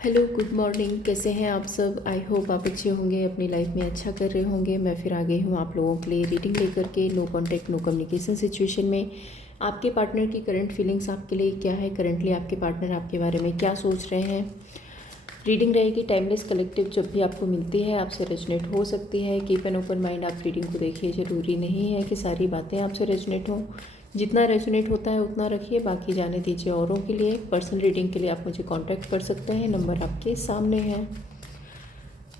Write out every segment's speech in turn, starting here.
Hello, good morning. कैसे हैं आप सब? आई होप आप अच्छे होंगे, अपनी लाइफ में अच्छा कर रहे होंगे। मैं फिर आ गई हूँ आप लोगों के लिए रीडिंग लेकर के। No contact no communication situation में आपके पार्टनर की करंट फीलिंग्स आपके लिए क्या है, करंटली आपके पार्टनर आपके बारे में क्या सोच रहे हैं। रीडिंग रहेगी टाइमलेस कलेक्टिव, जब भी आपको मिलती है आपसे रेजोनेट हो सकती है। कीप एन ओपन माइंड, आप रीडिंग को देखिए। ज़रूरी नहीं है कि सारी बातें आपसे रेजोनेट हों, जितना रेजोनेट होता है उतना रखिए, बाकी जाने दीजिए औरों के लिए। पर्सनल रीडिंग के लिए आप मुझे कांटेक्ट कर सकते हैं, नंबर आपके सामने है।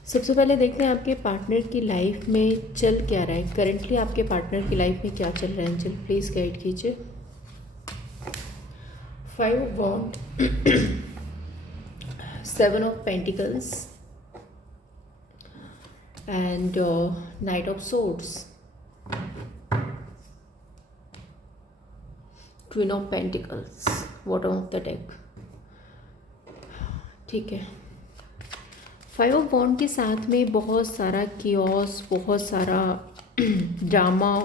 सबसे पहले देखते हैं आपके पार्टनर की लाइफ में चल क्या रहा है। करंटली आपके पार्टनर की लाइफ में क्या चल रहा है, एंजल प्लीज़ गाइड कीजिए। 5 of wand, 7 of pentacles and knight of swords, queen of pentacles, bottom of the deck. ठीक है, 5 ऑफ वॉन्ड के साथ में बहुत सारा कियोस, बहुत सारा ड्रामा,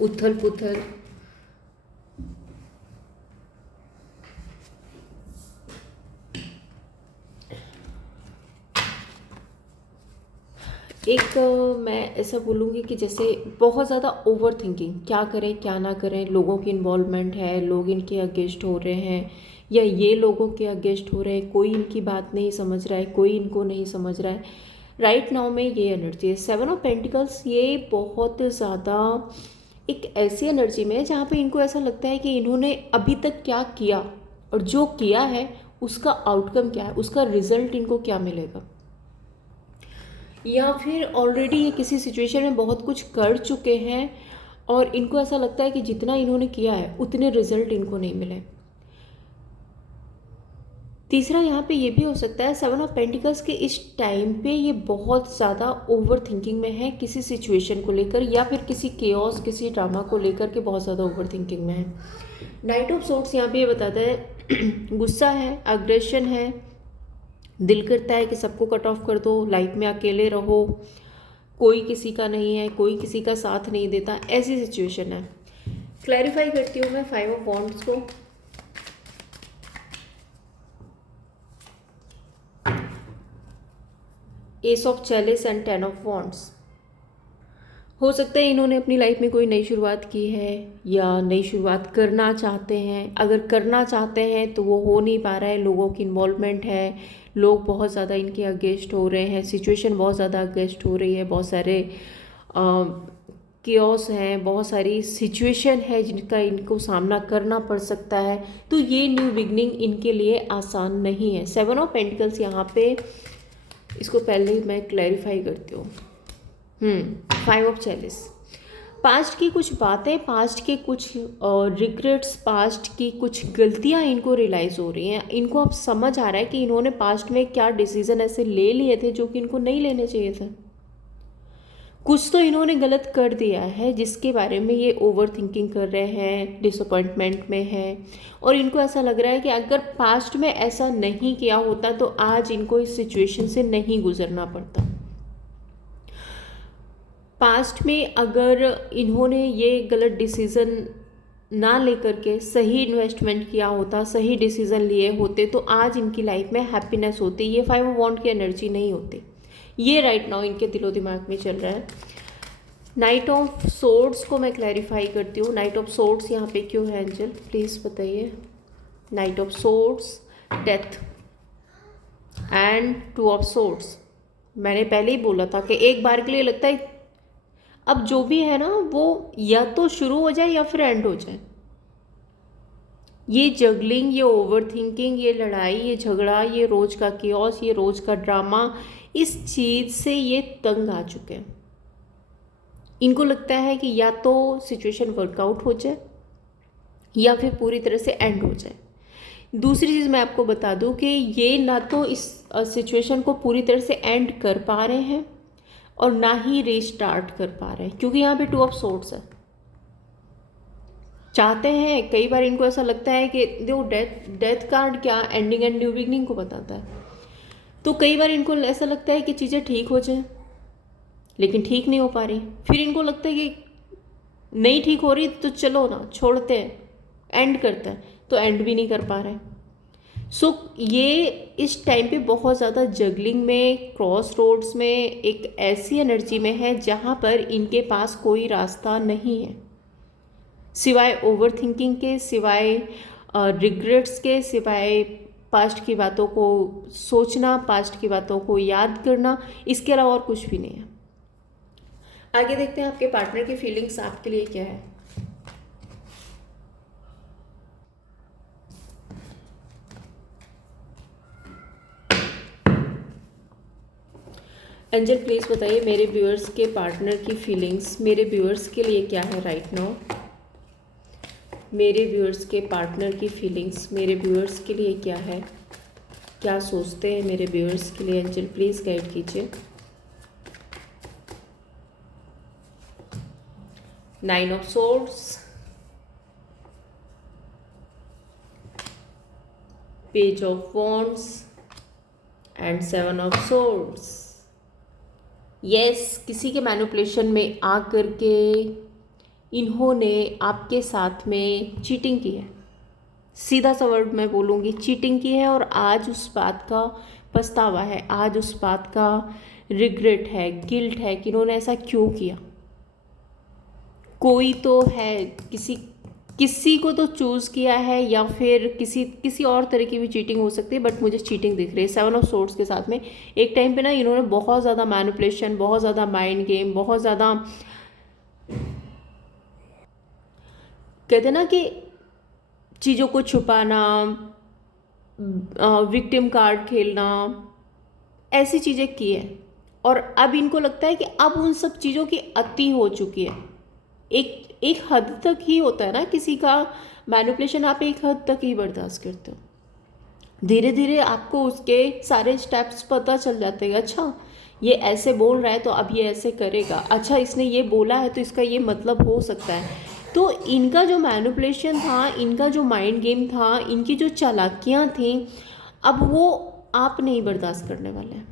उथल पुथल। एक मैं ऐसा बोलूँगी कि जैसे बहुत ज़्यादा ओवर थिंकिंग, क्या करें क्या ना करें, लोगों की इन्वॉल्वमेंट है, लोग इनके अगेंस्ट हो रहे हैं या ये लोगों के अगेंस्ट हो रहे हैं, कोई इनकी बात नहीं समझ रहा है, कोई इनको नहीं समझ रहा है। राइट नाउ में ये एनर्जी है 7 ऑफ पेंटिकल्स। ये बहुत ज़्यादा एक ऐसी एनर्जी में है जहाँ पे इनको ऐसा लगता है कि इन्होंने अभी तक क्या किया और जो किया है उसका आउटकम क्या है, उसका रिजल्ट इनको क्या मिलेगा। या फिर ऑलरेडी ये किसी सिचुएशन में बहुत कुछ कर चुके हैं और इनको ऐसा लगता है कि जितना इन्होंने किया है उतने रिजल्ट इनको नहीं मिले। तीसरा यहाँ पे ये भी हो सकता है 7 ऑफ पेंटिकल्स के इस टाइम पे ये बहुत ज़्यादा ओवर थिंकिंग में है किसी सिचुएशन को लेकर, या फिर किसी केओस, किसी ड्रामा को लेकर के बहुत ज़्यादा ओवर थिंकिंग में है। नाइट ऑफ सोर्ड्स यहाँ पे ये बताता है गुस्सा है, अग्रेशन है, दिल करता है कि सबको कट ऑफ कर दो, लाइफ में अकेले रहो, कोई किसी का नहीं है, कोई किसी का साथ नहीं देता, ऐसी सिचुएशन है। क्लैरिफाई करती हूँ मैं 5 ऑफ वॉन्ड्स को। S of chalice and 10 of wands. हो सकता है इन्होंने अपनी लाइफ में कोई नई शुरुआत की है या नई शुरुआत करना चाहते हैं। अगर करना चाहते हैं तो वो हो नहीं पा रहा है, लोगों की इन्वॉल्वमेंट है, लोग बहुत ज़्यादा इनके अगेंस्ट हो रहे हैं, सिचुएशन बहुत ज़्यादा अगेंस्ट हो रही है, बहुत सारे कियोस हैं, बहुत सारी सिचुएशन है जिनका इनको सामना करना पड़ सकता है। तो ये न्यू बिगनिंग इनके लिए आसान नहीं है। 7 ऑफ पेंटिकल्स यहाँ पे, इसको पहले ही मैं क्लैरिफाई करती हूँ। 5 ऑफ चैलिस, पास्ट की कुछ बातें, पास्ट के कुछ रिग्रेट्स, पास्ट की कुछ गलतियां इनको रियलाइज़ हो रही हैं। इनको अब समझ आ रहा है कि इन्होंने पास्ट में क्या डिसीजन ऐसे ले लिए थे जो कि इनको नहीं लेने चाहिए थे। कुछ तो इन्होंने गलत कर दिया है जिसके बारे में ये ओवर थिंकिंग कर रहे हैं, डिसअपॉइंटमेंट में है, और इनको ऐसा लग रहा है कि अगर पास्ट में ऐसा नहीं किया होता तो आज इनको इस सिचुएशन से नहीं गुजरना पड़ता। पास्ट में अगर इन्होंने ये गलत डिसीज़न ना लेकर के सही इन्वेस्टमेंट किया होता, सही डिसीज़न लिए होते, तो आज इनकी लाइफ में हैप्पीनेस होती, ये 5 ऑफ वॉन्ड की एनर्जी नहीं होती। ये राइट नाउ इनके दिलो दिमाग में चल रहा है। नाइट ऑफ सोर्ड्स को मैं क्लैरिफाई करती हूँ। नाइट ऑफ सोर्ड्स यहाँ पे क्यों है एंजल, प्लीज़ बताइए। Night of swords, death and 2 of swords. मैंने पहले ही बोला था कि एक बार के लिए लगता है अब जो भी है ना वो या तो शुरू हो जाए या फिर एंड हो जाए। ये जगलिंग, ये ओवर थिंकिंग, ये लड़ाई, ये झगड़ा, ये रोज का कियोस, ये रोज का ड्रामा, इस चीज़ से ये तंग आ चुके हैं। इनको लगता है कि या तो सिचुएशन वर्कआउट हो जाए या फिर पूरी तरह से एंड हो जाए। दूसरी चीज़ मैं आपको बता दूं कि ये ना तो इस सिचुएशन को पूरी तरह से एंड कर पा रहे हैं और ना ही रीस्टार्ट कर पा रहे हैं, क्योंकि यहाँ पे 2 ऑफ सोर्ड्स है। चाहते हैं, कई बार इनको ऐसा लगता है कि देखो डेथ कार्ड क्या एंडिंग एंड न्यू बिगनिंग को बताता है। तो कई बार इनको ऐसा लगता है कि चीज़ें ठीक हो जाए, लेकिन ठीक नहीं हो पा रही। फिर इनको लगता है कि नहीं ठीक हो रही तो चलो ना छोड़ते हैं, एंड करते हैं, तो एंड भी नहीं कर पा रहे। ये इस टाइम पे बहुत ज़्यादा जगलिंग में, क्रॉस रोड्स में, एक ऐसी एनर्जी में है जहाँ पर इनके पास कोई रास्ता नहीं है सिवाय ओवर थिंकिंग के, सिवाय रिग्रेट्स के, सिवाय पास्ट की बातों को सोचना, पास्ट की बातों को याद करना, इसके अलावा और कुछ भी नहीं है। आगे देखते हैं आपके पार्टनर की फीलिंग्स आपके लिए क्या है। एंजल प्लीज़ बताइए मेरे व्यूअर्स के पार्टनर की फीलिंग्स मेरे व्यूअर्स के लिए क्या है राइट नाउ। मेरे व्यूअर्स के पार्टनर की फीलिंग्स मेरे व्यूअर्स के लिए क्या है, क्या सोचते हैं मेरे व्यूअर्स के लिए। एंजल प्लीज़ गाइड कीजिए। 9 of swords, page of wands and 7 of swords. Yes, किसी के मैनिपुलेशन में आ करके इन्होंने आपके साथ में चीटिंग की है। सीधा सा वर्ड मैं बोलूँगी, चीटिंग की है, और आज उस बात का पछतावा है, आज उस बात का रिग्रेट है, गिल्ट है कि इन्होंने ऐसा क्यों किया। कोई तो है, किसी को तो चूज़ किया है, या फिर किसी और तरह की भी चीटिंग हो सकती है, बट मुझे चीटिंग दिख रही है 7 ऑफ सोर्ड्स के साथ में। एक टाइम पे ना इन्होंने बहुत ज़्यादा मैनिपुलेशन, बहुत ज़्यादा माइंड गेम, बहुत ज़्यादा, कहते ना कि चीज़ों को छुपाना, विक्टिम कार्ड खेलना, ऐसी चीज़ें की है। और अब इनको लगता है कि अब उन सब चीज़ों की अति हो चुकी है। एक हद तक ही होता है ना किसी का मैनिपुलेशन, आप एक हद तक ही बर्दाश्त करते हो। धीरे धीरे आपको उसके सारे स्टेप्स पता चल जाते हैं। अच्छा, ये ऐसे बोल रहा है तो अब ये ऐसे करेगा, अच्छा इसने ये बोला है तो इसका ये मतलब हो सकता है। तो इनका जो मैनिपुलेशन था, इनका जो माइंड गेम था, इनकी जो चालाकियाँ थीं, अब वो आप नहीं बर्दाश्त करने वाले हैं।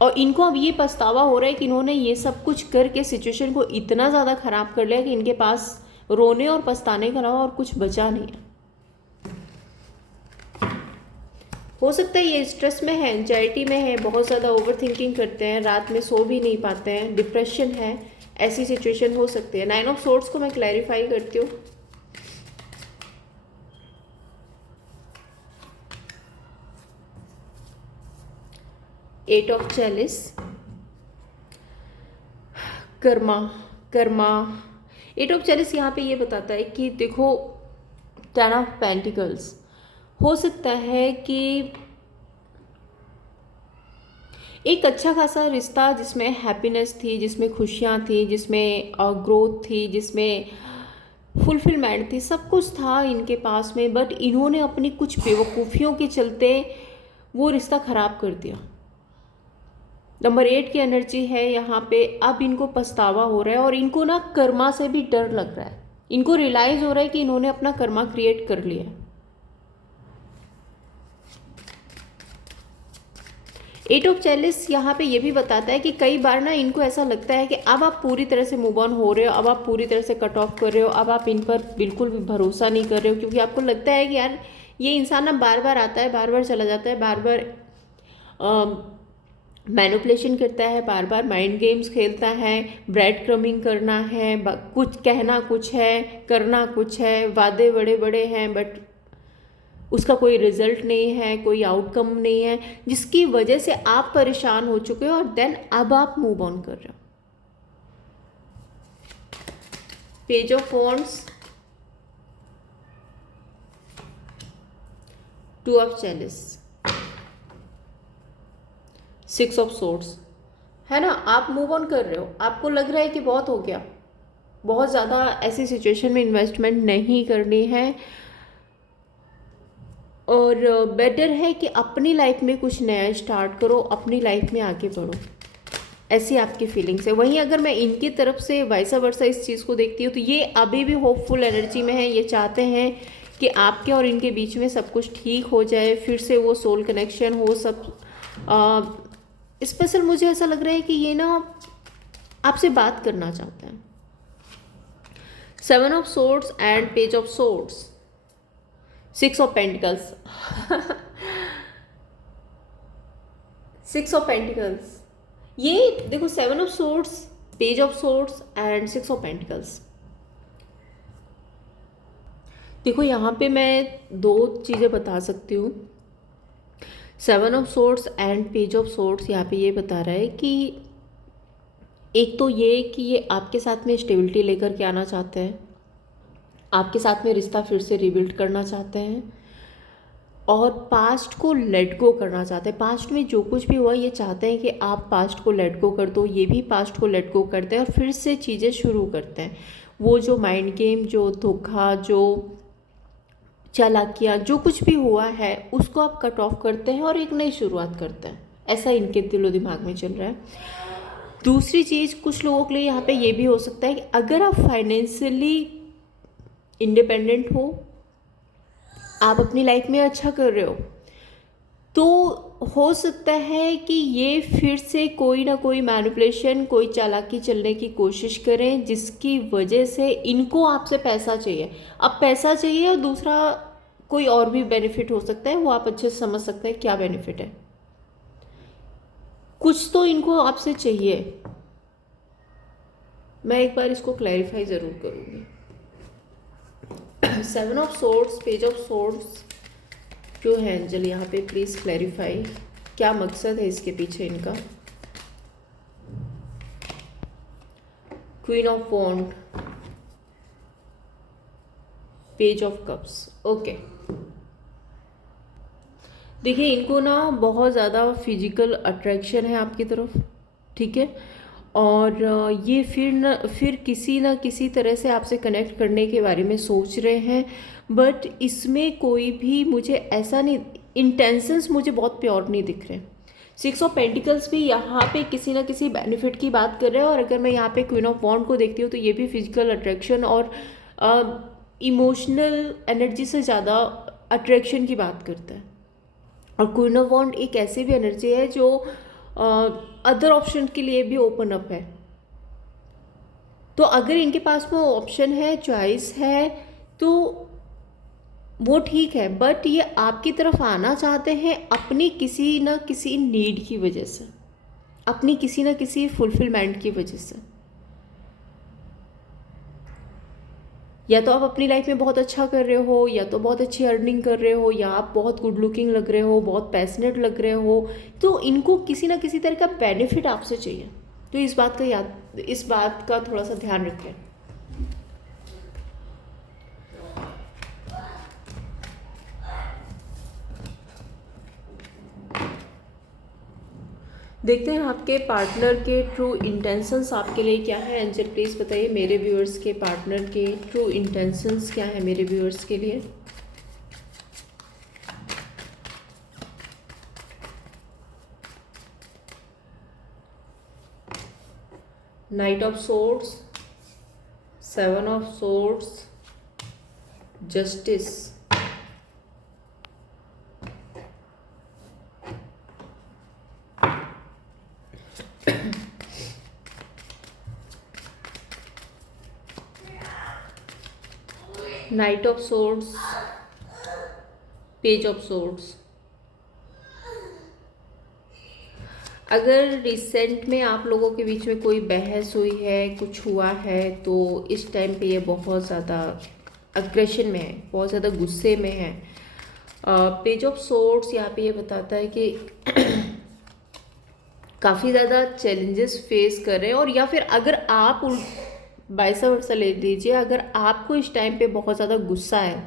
और इनको अब ये पछतावा हो रहा है कि इन्होंने ये सब कुछ करके सिचुएशन को इतना ज़्यादा ख़राब कर लिया कि इनके पास रोने और पछताने के अलावा और कुछ बचा नहीं है। हो सकता है ये स्ट्रेस में है, एंजाइटी में है, बहुत ज़्यादा ओवर थिंकिंग करते हैं, रात में सो भी नहीं पाते हैं, डिप्रेशन है, ऐसी सिचुएशन हो सकती है। 9 ऑफ सोर्ड्स को मैं क्लैरिफाई करती हूँ। Eight of chalice, karma. Eight of chalice यहाँ पे ये बताता है कि देखो, 10 ऑफ पेंटिकल्स, हो सकता है कि एक अच्छा खासा रिश्ता जिसमें हैप्पीनेस थी, जिसमें खुशियाँ थी, जिसमें ग्रोथ थी, जिसमें फुलफिलमेंट थी, सब कुछ था इनके पास में, बट इन्होंने अपनी कुछ बेवकूफ़ियों के चलते वो रिश्ता ख़राब कर दिया। नंबर 8 की एनर्जी है यहाँ पे। अब इनको पछतावा हो रहा है और इनको ना कर्मा से भी डर लग रहा है। इनको रियलाइज़ हो रहा है कि इन्होंने अपना कर्मा क्रिएट कर लिया। 8 ऑफ चैलिस यहाँ पे ये भी बताता है कि कई बार ना इनको ऐसा लगता है कि अब आप पूरी तरह से मूव ऑन हो रहे हो, अब आप पूरी तरह से कट ऑफ कर रहे हो, अब आप इन पर बिल्कुल भी भरोसा नहीं कर रहे हो, क्योंकि आपको लगता है कि यार ये इंसान ना बार बार आता है, बार बार चला जाता है, बार बार मैनिपुलेशन करता है, बार बार माइंड गेम्स खेलता है, ब्रेड क्रमिंग करना है, कुछ कहना कुछ है, करना कुछ है, वादे बड़े बड़े हैं, बट उसका कोई रिजल्ट नहीं है, कोई आउटकम नहीं है, जिसकी वजह से आप परेशान हो चुके हो और देन अब आप मूव ऑन कर रहे हो। Page of wands, 2 of chalice, 6 of swords, है ना। आप मूव ऑन कर रहे हो, आपको लग रहा है कि बहुत हो गया, बहुत ज़्यादा ऐसी सिचुएशन में इन्वेस्टमेंट नहीं करनी है, और बेटर है कि अपनी लाइफ में कुछ नया स्टार्ट करो, अपनी लाइफ में आगे बढ़ो, ऐसी आपकी फीलिंग्स है। वहीं अगर मैं इनकी तरफ से वाइसा वर्सा इस चीज़ को देखती हूँ तो ये अभी भी होपफुल एनर्जी में है। ये चाहते हैं कि आपके और इनके बीच में सब कुछ ठीक हो जाए, फिर से वो सोल कनेक्शन हो, सब स्पेशल मुझे ऐसा लग रहा है कि ये ना आपसे बात करना चाहते हैं। 7 of swords and page of swords, six of pentacles. Six of pentacles, ये देखो, seven of swords, page of swords and six of pentacles. देखो यहाँ पे मैं दो चीज़ें बता सकती हूँ। Seven of swords and page of swords यहाँ पे ये बता रहा है कि एक तो ये कि ये आपके साथ में स्टेबिलिटी लेकर के आना चाहते हैं, आपके साथ में रिश्ता फिर से रिबिल्ड करना चाहते हैं, और पास्ट को लेट गो करना चाहते हैं। पास्ट में जो कुछ भी हुआ ये चाहते हैं कि आप पास्ट को लेट गो कर दो, ये भी पास्ट को लेट गो करते हैं और फिर से चीज़ें शुरू करते हैं। वो जो माइंड गेम, जो धोखा, जो चालाकियाँ, जो कुछ भी हुआ है उसको आप कट ऑफ करते हैं और एक नई शुरुआत करते हैं, ऐसा इनके दिलो दिमाग में चल रहा है। दूसरी चीज़, कुछ लोगों के लिए यहाँ पे ये भी हो सकता है कि अगर आप फाइनेंशियली इंडिपेंडेंट हो, आप अपनी लाइफ में अच्छा कर रहे हो, तो हो सकता है कि ये फिर से कोई ना कोई मैनिपुलेशन, कोई चालाकी चलने की कोशिश करें जिसकी वजह से इनको आपसे पैसा चाहिए। अब पैसा चाहिए और दूसरा कोई और भी बेनिफिट हो सकता है, वो आप अच्छे से समझ सकते हैं क्या बेनिफिट है। कुछ तो इनको आपसे चाहिए। मैं एक बार इसको क्लैरिफाई ज़रूर करूँगी। Seven of swords, page of swords जो है एंजल, यहाँ पे प्लीज़ क्लैरिफाई क्या मकसद है इसके पीछे इनका। Queen of wand, page of cups. Okay, देखिए इनको ना बहुत ज़्यादा फिजिकल अट्रैक्शन है आपकी तरफ, ठीक है, और ये फिर किसी ना किसी तरह से आपसे कनेक्ट करने के बारे में सोच रहे हैं, बट इसमें कोई भी मुझे ऐसा नहीं, इंटेंशंस मुझे बहुत प्योर नहीं दिख रहे। सिक्स ऑफ पेंटिकल्स भी यहाँ पे किसी ना किसी बेनिफिट की बात कर रहे हैं, और अगर मैं यहाँ पे क्वीन ऑफ वॉन्ड को देखती हूँ तो ये भी फिजिकल अट्रैक्शन और इमोशनल एनर्जी से ज़्यादा अट्रैक्शन की बात करता है। और क्वीन ऑफ वॉन्ड एक ऐसी भी एनर्जी है जो अदर ऑप्शन के लिए भी ओपन अप है। तो अगर इनके पास में ऑप्शन है, चॉइस है, तो वो ठीक है, बट ये आपकी तरफ आना चाहते हैं अपनी किसी ना किसी नीड की वजह से, अपनी किसी ना किसी फुलफिलमेंट की वजह से। या तो आप अपनी लाइफ में बहुत अच्छा कर रहे हो, या तो बहुत अच्छी अर्निंग कर रहे हो, या आप बहुत गुड लुकिंग लग रहे हो, बहुत पैशनेट लग रहे हो, तो इनको किसी ना किसी तरह का बेनिफिट आपसे चाहिए। तो इस बात का थोड़ा सा ध्यान रखें। देखते हैं आपके पार्टनर के ट्रू इंटेंशंस आपके लिए क्या है। एंजल प्लीज़ बताइए मेरे व्यूअर्स के पार्टनर के ट्रू इंटेंशंस क्या है मेरे व्यूअर्स के लिए। Night of swords, seven of swords, justice, night of swords, page of swords. अगर रिसेंट में आप लोगों के बीच में कोई बहस हुई है, कुछ हुआ है, तो इस टाइम पे ये बहुत ज़्यादा अग्रेशन में है, बहुत ज़्यादा गुस्से में है। पेज ऑफ सोर्ड्स यहाँ पे ये बताता है कि काफ़ी ज़्यादा चैलेंजेस फेस कर रहे हैं, और या फिर अगर आप वाइस वर्सा ले लीजिए, अगर आपको इस टाइम पे बहुत ज़्यादा गुस्सा है,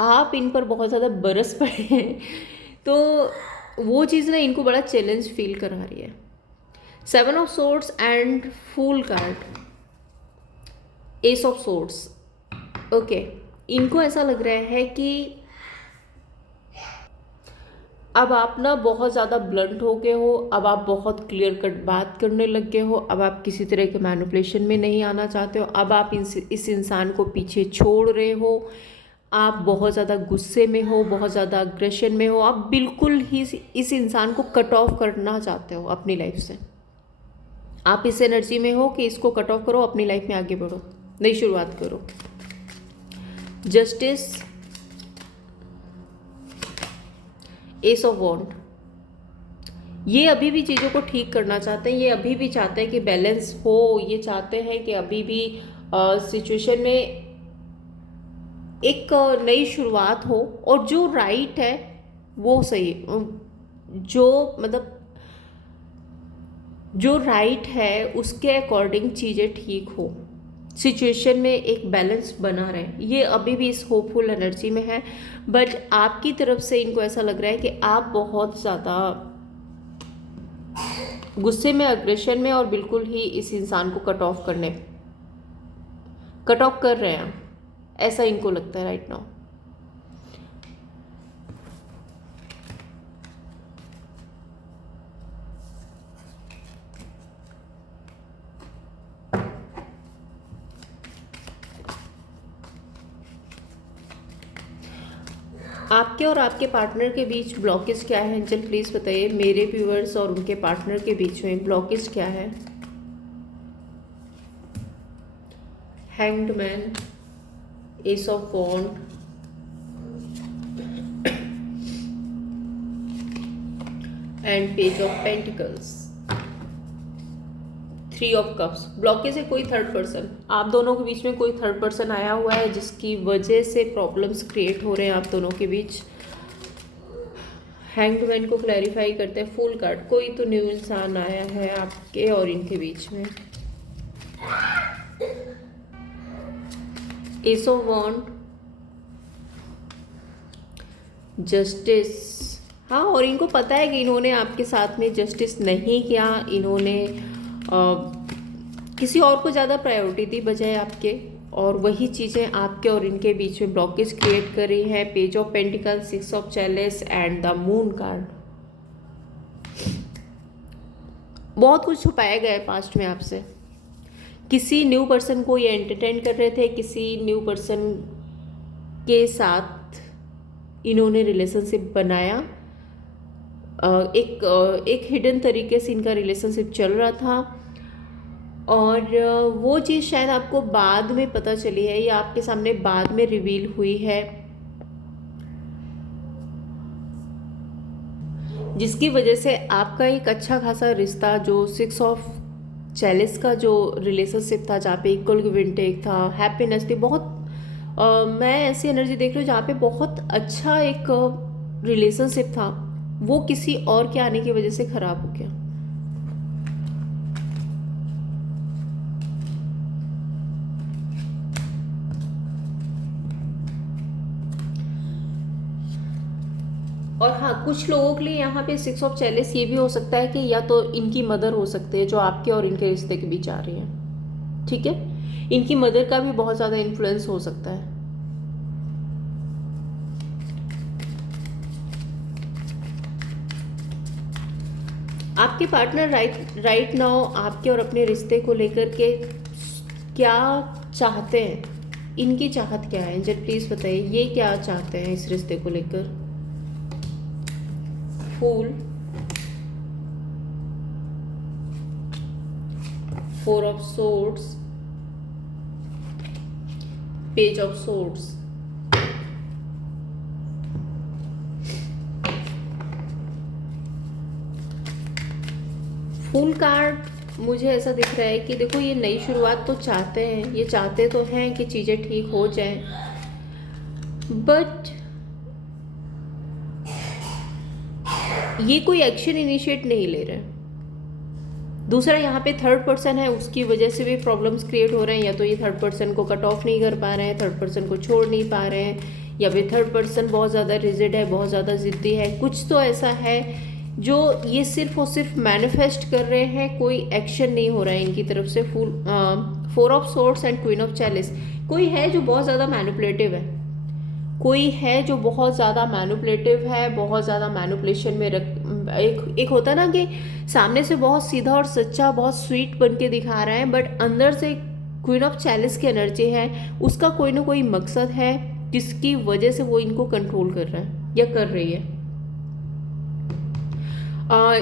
आप इन पर बहुत ज़्यादा बरस पड़े हैं, तो वो चीज़ ना इनको बड़ा चैलेंज फील करा रही है। Seven of swords and fool card, ace of swords. Okay, इनको ऐसा लग रहा है कि अब आप ना बहुत ज़्यादा ब्लंट हो गए हो, अब आप बहुत क्लियर कट बात करने लग गए हो, अब आप किसी तरह के मैनिपुलेशन में नहीं आना चाहते हो, अब आप इस इंसान को पीछे छोड़ रहे हो, आप बहुत ज़्यादा गुस्से में हो, बहुत ज़्यादा अग्रेशन में हो, आप बिल्कुल ही इस इंसान को कट ऑफ करना चाहते हो अपनी लाइफ से। आप इस एनर्जी में हो कि इसको कट ऑफ करो, अपनी लाइफ में आगे बढ़ो, नई शुरुआत करो। जस्टिस, एस ऑफ वॉन्ड, ये अभी भी चीज़ों को ठीक करना चाहते हैं, ये अभी भी चाहते हैं कि बैलेंस हो, ये चाहते हैं कि अभी भी सिचुएशन में एक नई शुरुआत हो, और जो राइट है वो सही, जो मतलब जो राइट है उसके अकॉर्डिंग चीज़ें ठीक हो, सिचुएशन में एक बैलेंस बना रहे, ये अभी भी इस होपफुल एनर्जी में है। बट आपकी तरफ से इनको ऐसा लग रहा है कि आप बहुत ज़्यादा गुस्से में, अग्रेशन में, और बिल्कुल ही इस इंसान को कट ऑफ कर रहे हैं, ऐसा इनको लगता है राइट नाउ। आपके और आपके पार्टनर के बीच ब्लॉकेज क्या है एंजल प्लीज़ बताइए। मेरे व्यूअर्स और उनके पार्टनर के बीच में ब्लॉकेज क्या है। Hanged man, ace of wand, and page of pentacles, three of cups. Blockage है कोई थर्ड पर्सन, आप दोनों के बीच में कोई थर्ड पर्सन आया हुआ है जिसकी वजह से प्रॉब्लम्स क्रिएट हो रहे हैं आप दोनों के बीच। हैंग्ड मैन को क्लैरिफाई करते हैं। फुल कार्ड, कोई तो न्यू इंसान आया है आपके और इनके बीच में। Ace of wands, justice. हाँ, और इनको पता है कि इन्होंने आपके साथ में जस्टिस नहीं किया, इन्होंने किसी और को ज़्यादा प्रायोरिटी दी बजाय आपके, और वही चीज़ें आपके और इनके बीच में ब्लॉकेज क्रिएट कर रही हैं। Page of pentacles, six of chalices and the moon card. बहुत कुछ छुपाया गया है पास्ट में आपसे। किसी न्यू पर्सन को ये एंटरटेन कर रहे थे, किसी न्यू पर्सन के साथ इन्होंने रिलेशनशिप बनाया, एक हिडन तरीके से इनका रिलेशनशिप चल रहा था, और वो चीज़ शायद आपको बाद में पता चली है या आपके सामने बाद में रिवील हुई है, जिसकी वजह से आपका एक अच्छा खासा रिश्ता, जो सिक्स ऑफ चैलिस का जो रिलेशनशिप था, जहाँ पे इक्वल गिव एंड टेक था, हैप्पीनेस थी, बहुत मैं ऐसी एनर्जी देख रही हूँ जहाँ पे बहुत अच्छा एक रिलेशनशिप था, वो किसी और के आने की वजह से खराब हो गया। और हाँ, कुछ लोगों के लिए यहाँ पे सिक्स ऑफ चैलेस ये भी हो सकता है कि या तो इनकी मदर हो सकती है जो आपके और इनके रिश्ते के बीच आ रही है, ठीक है। इनकी मदर का भी बहुत ज़्यादा इन्फ्लुएंस हो सकता है। आपके पार्टनर राइट नाउ आपके और अपने रिश्ते को लेकर के क्या चाहते हैं, इनकी चाहत क्या है एंजल प्लीज़ बताइए, ये क्या चाहते हैं इस रिश्ते को लेकर। Fool, four of swords, page of swords. Fool card मुझे ऐसा दिख रहा है कि देखो, ये नई शुरुआत तो चाहते हैं, ये चाहते तो हैं कि चीज़ें ठीक हो जाएं, बट ये कोई एक्शन इनिशिएट नहीं ले रहे। दूसरा, यहाँ पे थर्ड पर्सन है, उसकी वजह से भी प्रॉब्लम्स क्रिएट हो रहे हैं। या तो ये थर्ड पर्सन को कट ऑफ नहीं कर पा रहे हैं, थर्ड पर्सन को छोड़ नहीं पा रहे हैं, या फिर थर्ड पर्सन बहुत ज़्यादा रिजिड है, बहुत ज़्यादा ज़िद्दी है। कुछ तो ऐसा है जो ये सिर्फ और सिर्फ मैनिफेस्ट कर रहे हैं, कोई एक्शन नहीं हो रहा है इनकी तरफ से। Four of swords and queen of chalice. कोई है जो बहुत ज़्यादा मैनिपुलेटिव है, कोई है जो बहुत ज़्यादा मैनिपुलेटिव है, बहुत ज़्यादा मैनिपुलेशन में एक होता है ना कि सामने से बहुत सीधा और सच्चा, बहुत स्वीट बन के दिखा रहा है, बट अंदर से क्वीन ऑफ चैलिस की एनर्जी है, उसका कोई ना कोई मकसद है जिसकी वजह से वो इनको कंट्रोल कर रहा है या कर रही है।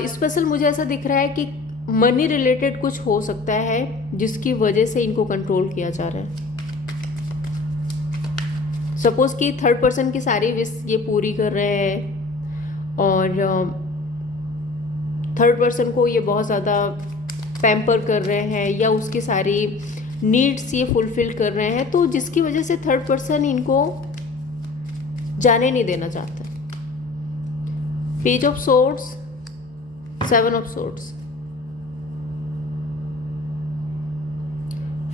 स्पेशल मुझे ऐसा दिख रहा है कि मनी रिलेटेड कुछ हो सकता है जिसकी वजह से इनको कंट्रोल किया जा रहा है। सपोज कि थर्ड पर्सन की सारी विश ये पूरी कर रहे हैं, और थर्ड पर्सन को ये बहुत ज़्यादा पैम्पर कर रहे हैं या उसकी सारी नीड्स ये फुलफिल कर रहे हैं, तो जिसकी वजह से थर्ड पर्सन इनको जाने नहीं देना चाहता। Page of swords, 7 of swords,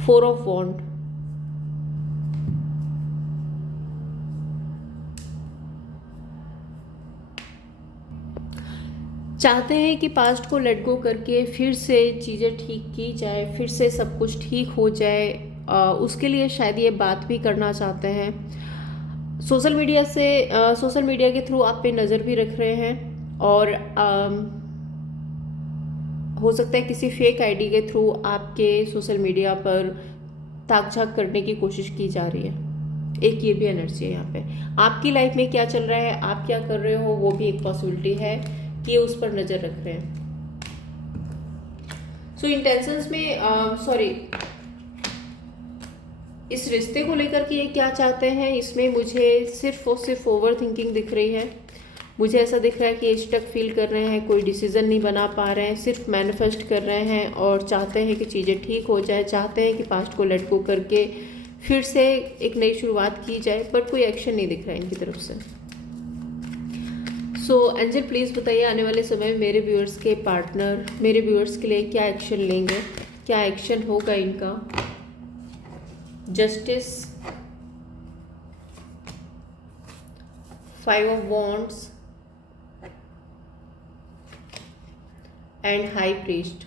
4 of wands, चाहते हैं कि पास्ट को लेट गो करके फिर से चीज़ें ठीक की जाए, फिर से सब कुछ ठीक हो जाए। उसके लिए शायद ये बात भी करना चाहते हैं। सोशल मीडिया के थ्रू आप पे नज़र भी रख रहे हैं, और हो सकता है किसी फेक आईडी के थ्रू आपके सोशल मीडिया पर ताक झाक करने की कोशिश की जा रही है। एक ये भी एनर्जी है यहाँ पे। आपकी लाइफ में क्या चल रहा है, आप क्या कर रहे हो, वो भी एक पॉसिबिलिटी है कि ये उस पर नज़र रख रहे हैं। सो इंटेंशंस में इस रिश्ते को लेकर के ये क्या चाहते हैं, इसमें मुझे सिर्फ और सिर्फ ओवर थिंकिंग दिख रही है। मुझे ऐसा दिख रहा है कि ये स्टक फील कर रहे हैं, कोई डिसीजन नहीं बना पा रहे हैं, सिर्फ मैनिफेस्ट कर रहे हैं और चाहते हैं कि चीज़ें ठीक हो जाए, चाहते हैं कि पास्ट को लेट गो करके फिर से एक नई शुरुआत की जाए, बट कोई एक्शन नहीं दिख रहा है इनकी तरफ से। सो एंजल प्लीज़ बताइए आने वाले समय में मेरे व्यूअर्स के पार्टनर मेरे व्यूअर्स के लिए क्या एक्शन लेंगे, क्या एक्शन होगा इनका। Justice, 5 of wands and high priest.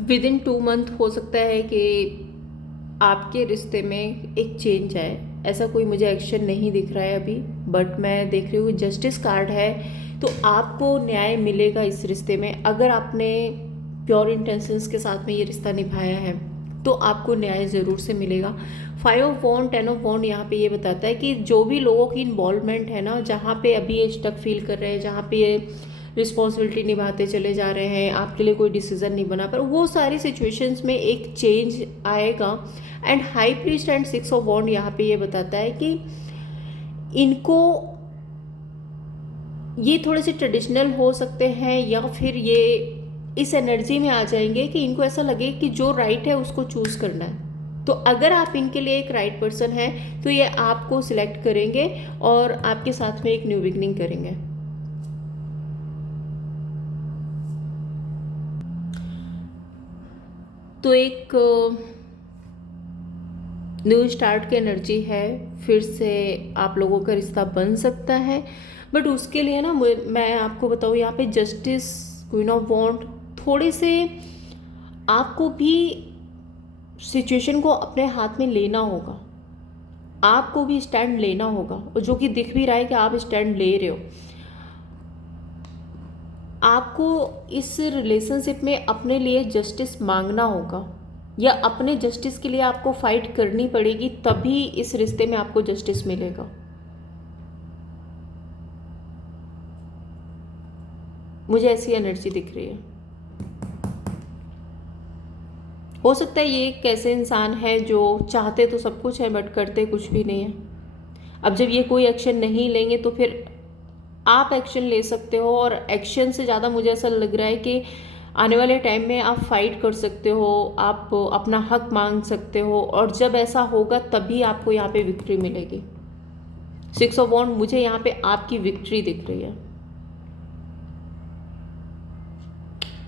With in 2 month हो सकता है कि आपके रिश्ते में एक चेंज आए। ऐसा कोई मुझे एक्शन नहीं दिख रहा है अभी, बट मैं देख रही हूँ जस्टिस कार्ड है, तो आपको न्याय मिलेगा इस रिश्ते में। अगर आपने प्योर इंटेंशंस के साथ में ये रिश्ता निभाया है तो आपको न्याय ज़रूर से मिलेगा। 5 ऑफ वॉन्ड, 10 ऑफ वॉन्ड यहाँ पे ये बताता है कि जो भी लोगों की इन्वॉल्वमेंट है ना, जहाँ पे अभी ये स्टक फील कर रहे हैं, जहाँ पे ये रिस्पॉन्सिबिलिटी निभाते चले जा रहे हैं, आपके लिए कोई डिसीजन नहीं बना, पर वो सारी सिचुएशंस में एक चेंज आएगा। And high priest and 6 of wands यहाँ पे ये बताता है कि इनको ये थोड़े से ट्रेडिशनल हो सकते हैं, या फिर ये इस एनर्जी में आ जाएंगे कि इनको ऐसा लगे कि जो राइट है उसको चूज करना है। तो अगर आप इनके लिए एक राइट पर्सन है तो ये आपको सिलेक्ट करेंगे और आपके साथ में एक न्यू बिगनिंग करेंगे। तो एक न्यू स्टार्ट की एनर्जी है, फिर से आप लोगों का रिश्ता बन सकता है। बट उसके लिए ना मैं आपको बताऊँ, यहाँ पे जस्टिस, क्वीन ऑफ वॉन्ड, थोड़े से आपको भी सिचुएशन को अपने हाथ में लेना होगा, आपको भी स्टैंड लेना होगा, और जो कि दिख भी रहा है कि आप स्टैंड ले रहे हो। आपको इस रिलेशनशिप में अपने लिए जस्टिस मांगना होगा, या अपने जस्टिस के लिए आपको फाइट करनी पड़ेगी, तभी इस रिश्ते में आपको जस्टिस मिलेगा। मुझे ऐसी एनर्जी दिख रही है। हो सकता है ये एक ऐसे इंसान है जो चाहते तो सब कुछ है बट करते कुछ भी नहीं है। अब जब ये कोई एक्शन नहीं लेंगे तो फिर आप एक्शन ले सकते हो, और एक्शन से ज़्यादा मुझे ऐसा लग रहा है कि आने वाले टाइम में आप फाइट कर सकते हो, आप अपना हक मांग सकते हो, और जब ऐसा होगा तभी आपको यहाँ पे विक्ट्री मिलेगी। 6 ऑफ वॉन्ड, मुझे यहाँ पे आपकी विक्ट्री दिख रही है।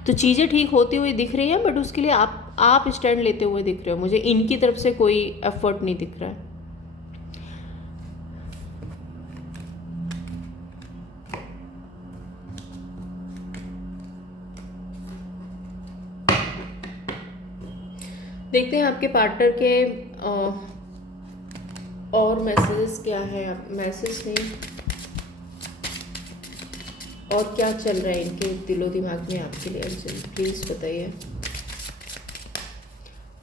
तो चीज़ें ठीक होती हुई दिख रही है, बट उसके लिए आप स्टैंड लेते हुए दिख रहे हो। मुझे इनकी तरफ से कोई एफर्ट नहीं दिख रहा है। देखते हैं आपके पार्टनर के और मैसेजेस क्या है, मैसेज नहीं, और क्या चल रहा है इनके दिलो दिमाग में आपके लिए एंजल प्लीज़ बताइए।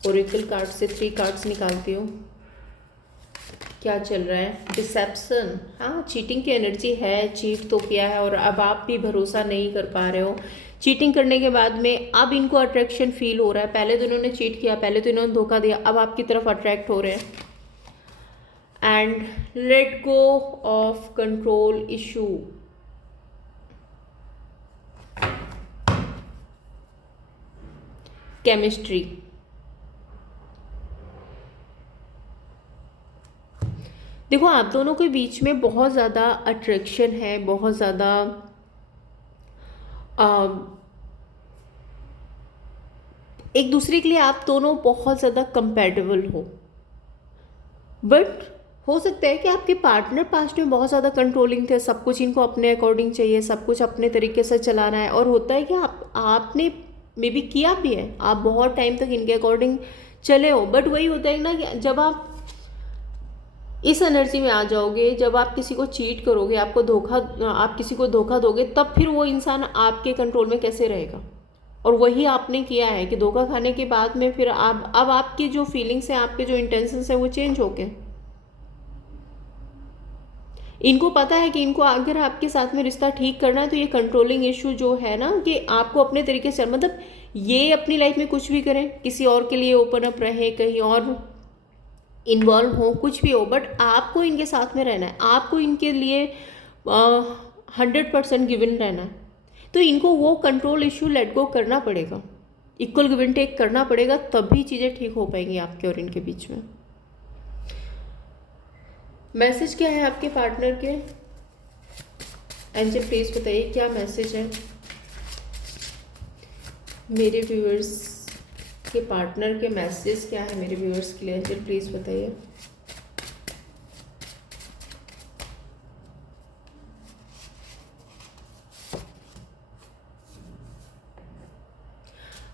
ओरेकल कार्ड से 3 कार्ड्स निकालती हूँ, क्या चल रहा है। डिसेप्शन, हाँ चीटिंग की एनर्जी है, चीट तो किया है और अब आप भी भरोसा नहीं कर पा रहे हो। चीटिंग करने के बाद में अब इनको अट्रैक्शन फील हो रहा है, पहले तो इन्होंने चीट किया, पहले तो इन्होंने धोखा दिया, अब आपकी तरफ अट्रैक्ट हो रहे हैं। And let go of control issue, chemistry, देखो आप दोनों के बीच में बहुत ज़्यादा अट्रैक्शन है, बहुत ज़्यादा एक दूसरे के लिए आप दोनों बहुत ज़्यादा कंपैटिबल हो। बट हो सकता है कि आपके पार्टनर पास्ट में बहुत ज़्यादा कंट्रोलिंग थे, सब कुछ इनको अपने अकॉर्डिंग चाहिए, सब कुछ अपने तरीके से चलाना है। और होता है कि आपने मे बी किया भी है, आप बहुत टाइम तक इनके अकॉर्डिंग चले हो। बट वही होता है ना कि जब आप इस एनर्जी में आ जाओगे, जब आप किसी को चीट करोगे, आप किसी को धोखा दोगे, तब फिर वो इंसान आपके कंट्रोल में कैसे रहेगा। और वही आपने किया है कि धोखा खाने के बाद में फिर अब आपकी जो फीलिंग्स हैं, आपके जो इंटेंशंस हैं वो चेंज हो गए। इनको पता है कि इनको अगर आपके साथ में रिश्ता ठीक करना है तो ये कंट्रोलिंग इशू जो है ना, कि आपको अपने तरीके से, मतलब ये अपनी लाइफ में कुछ भी करें, किसी और के लिए ओपन अप रहे, कहीं और इन्वॉल्व हो, कुछ भी हो, बट आपको इनके साथ में रहना है, आपको इनके लिए 100% गिवन रहना है। तो इनको वो कंट्रोल इशू लेट गो करना पड़ेगा, इक्वल गिव एंड टेक करना पड़ेगा, तभी चीज़ें ठीक हो पाएंगी आपके और इनके बीच में। मैसेज क्या है आपके पार्टनर के, एंजल प्लीज बताइए क्या मैसेज है मेरे व्यूअर्स के पार्टनर के, मैसेज क्या है मेरे व्यूअर्स के लिए, एंजल प्लीज बताइए।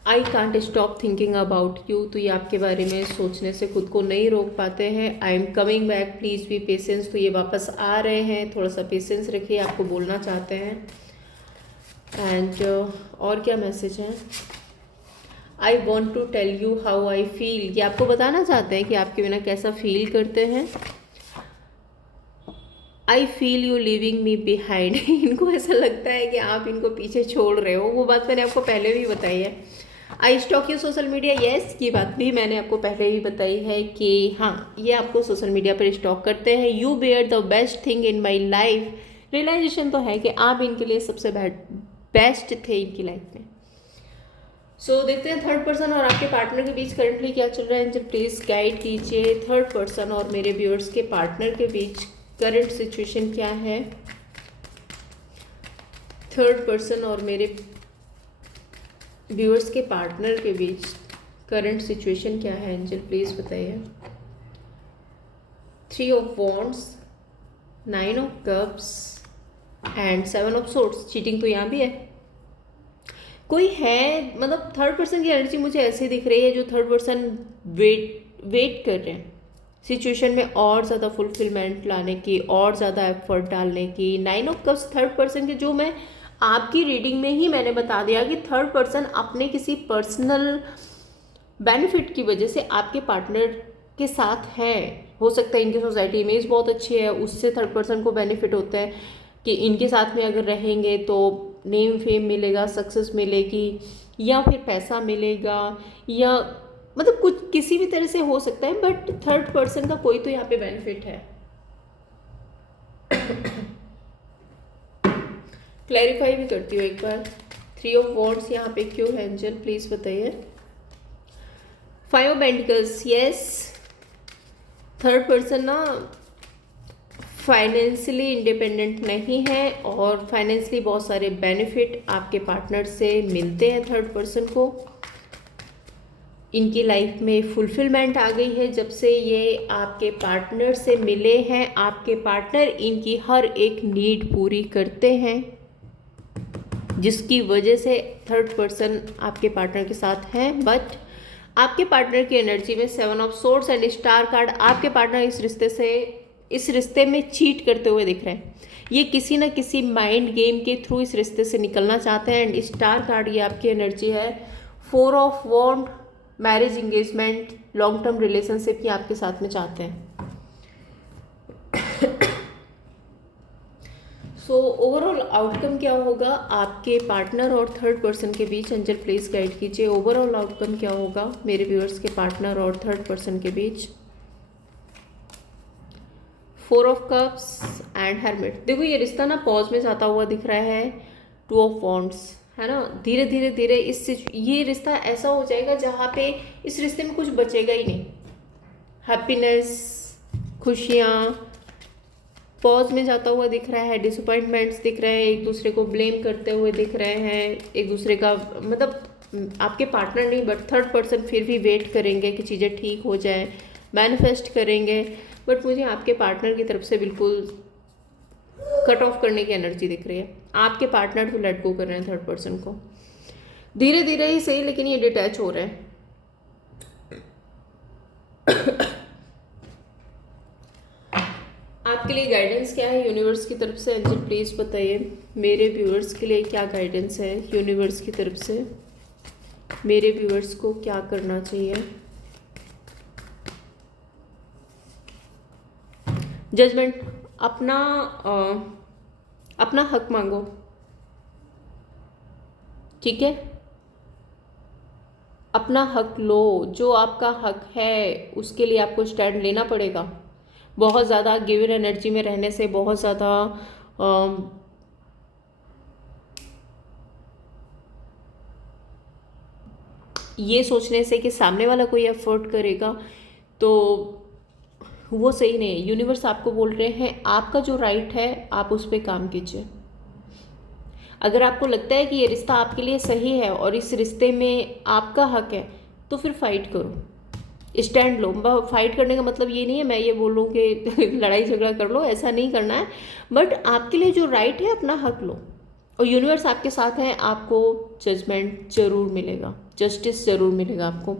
I can't stop thinking about you, तो ये आपके बारे में सोचने से खुद को नहीं रोक पाते हैं। I am coming back please be patience, तो ये वापस आ रहे हैं, थोड़ा सा पेशेंस रखिए, आपको बोलना चाहते हैं। एंड और क्या मैसेज है, I want to tell you how I feel, ये आपको बताना चाहते हैं कि आपके बिना कैसा फील करते हैं। I feel you living me behind, इनको ऐसा लगता है कि आप इनको पीछे छोड़ रहे हो, वो बात मैंने आपको पहले भी बताई है। I stalk you social media, yes ये बात भी मैंने आपको पहले ही बताई है कि हाँ ये आपको सोशल मीडिया पर स्टॉक करते हैं। You were the best thing in my life, realisation तो है कि आप इनके लिए सबसे बेस्ट थे इनकी लाइफ में। सो देखते हैं थर्ड पर्सन और आपके पार्टनर के बीच करंटली क्या चल रहा है। जब प्लीज़ गाइड कीजिए थर्ड पर्सन और मेरे व्यूअर्स के पार्टनर के बीच करंट सिचुएशन क्या है। थर्ड पर्सन और मेरे व्यूअर्स के पार्टनर के बीच करंट सिचुएशन क्या है, एंजल प्लीज़ बताइए। 3 of wands, 9 of cups and 7 of swords, cheating तो यहाँ भी है। कोई है, मतलब थर्ड पर्सन की एनर्जी मुझे ऐसे दिख रही है, जो थर्ड पर्सन वेट कर रहे हैं सिचुएशन में और ज़्यादा फुलफिलमेंट लाने की, और ज़्यादा एफर्ट डालने की। 9 ऑफ कप्स थर्ड पर्सन के, जो मैं आपकी रीडिंग में ही मैंने बता दिया कि थर्ड पर्सन अपने किसी पर्सनल बेनिफिट की वजह से आपके पार्टनर के साथ है। हो सकता है इनकी सोसाइटी इमेज बहुत अच्छी है, उससे थर्ड पर्सन को बेनिफिट होता है कि इनके साथ में अगर रहेंगे तो नेम फेम मिलेगा, सक्सेस मिलेगी, या फिर पैसा मिलेगा, या मतलब कुछ किसी भी तरह से हो सकता है। बट थर्ड पर्सन का कोई तो यहाँ पे बेनिफिट है। क्लैरिफाई भी करती हूँ एक बार, 3 ऑफ वॉन्ड्स यहाँ पे क्यों है एंजल प्लीज बताइए। 5 of pentacles, yes third person ना फाइनेंशियली इंडिपेंडेंट नहीं है और फाइनेंशियली बहुत सारे बेनिफिट आपके पार्टनर से मिलते हैं थर्ड पर्सन को। इनकी लाइफ में फुलफिलमेंट आ गई है जब से ये आपके पार्टनर से मिले हैं। आपके पार्टनर इनकी हर एक नीड पूरी करते हैं, जिसकी वजह से थर्ड पर्सन आपके पार्टनर के साथ हैं। बट आपके पार्टनर की एनर्जी में 7 of swords and star card, आपके पार्टनर इस रिश्ते में चीट करते हुए दिख रहे हैं। ये किसी न किसी माइंड गेम के थ्रू इस रिश्ते से निकलना चाहते हैं। एंड स्टार कार्ड ये आपकी एनर्जी है। 4 of wands, marriage, engagement, long term relationship ये आपके साथ में चाहते हैं। सो ओवरऑल आउटकम क्या होगा आपके पार्टनर और थर्ड पर्सन के बीच? एंजल प्लीज गाइड कीजिए, ओवरऑल आउटकम क्या होगा मेरे व्यूअर्स के पार्टनर और थर्ड पर्सन के बीच? 4 ऑफ कप्स एंड हेरमिट। देखो ये रिश्ता ना पॉज में जाता हुआ दिख रहा है। 2 ऑफ वॉन्ड्स है ना, धीरे धीरे धीरे ये रिश्ता ऐसा हो जाएगा जहाँ पे इस रिश्ते में कुछ बचेगा ही नहीं। हैप्पीनेस, खुशियाँ पॉज में जाता हुआ दिख रहा है। डिसअपॉइंटमेंट्स दिख रहे हैं, एक दूसरे को ब्लेम करते हुए दिख रहे हैं, एक दूसरे का मतलब आपके पार्टनर नहीं बट थर्ड पर्सन फिर भी वेट करेंगे कि चीज़ें ठीक हो जाए, मैनिफेस्ट करेंगे। बट मुझे आपके पार्टनर की तरफ से बिल्कुल कट ऑफ करने की एनर्जी दिख रही है। आपके पार्टनर तो लेट गो कर रहे हैं थर्ड पर्सन को, धीरे धीरे ही सही, लेकिन ये डिटैच हो रहे हैं। आपके लिए गाइडेंस क्या है यूनिवर्स की तरफ से? एंजल प्लीज़ बताइए मेरे व्यूअर्स के लिए क्या गाइडेंस है यूनिवर्स की तरफ से, मेरे व्यूअर्स को क्या करना चाहिए? जजमेंट, अपना हक मांगो, ठीक है? अपना हक लो, जो आपका हक है उसके लिए आपको स्टैंड लेना पड़ेगा। बहुत ज़्यादा गिवन एनर्जी में रहने से, बहुत ज़्यादा ये सोचने से कि सामने वाला कोई एफर्ट करेगा तो वो सही नहीं है। यूनिवर्स आपको बोल रहे हैं आपका जो राइट है आप उस पर काम कीजिए। अगर आपको लगता है कि ये रिश्ता आपके लिए सही है और इस रिश्ते में आपका हक है तो फिर फाइट करो, स्टैंड लो। फाइट करने का मतलब ये नहीं है मैं ये बोलूँ कि लड़ाई झगड़ा कर लो, ऐसा नहीं करना है। बट आपके लिए जो राइट है अपना हक लो, और यूनिवर्स आपके साथ है, आपको जजमेंट जरूर मिलेगा, जस्टिस जरूर मिलेगा आपको।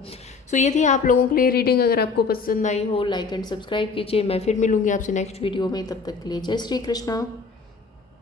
सो ये थी आप लोगों के लिए रीडिंग। अगर आपको पसंद आई हो लाइक एंड सब्सक्राइब कीजिए। मैं फिर मिलूंगी आपसे नेक्स्ट वीडियो में, तब तक के लिए जय श्री कृष्णा।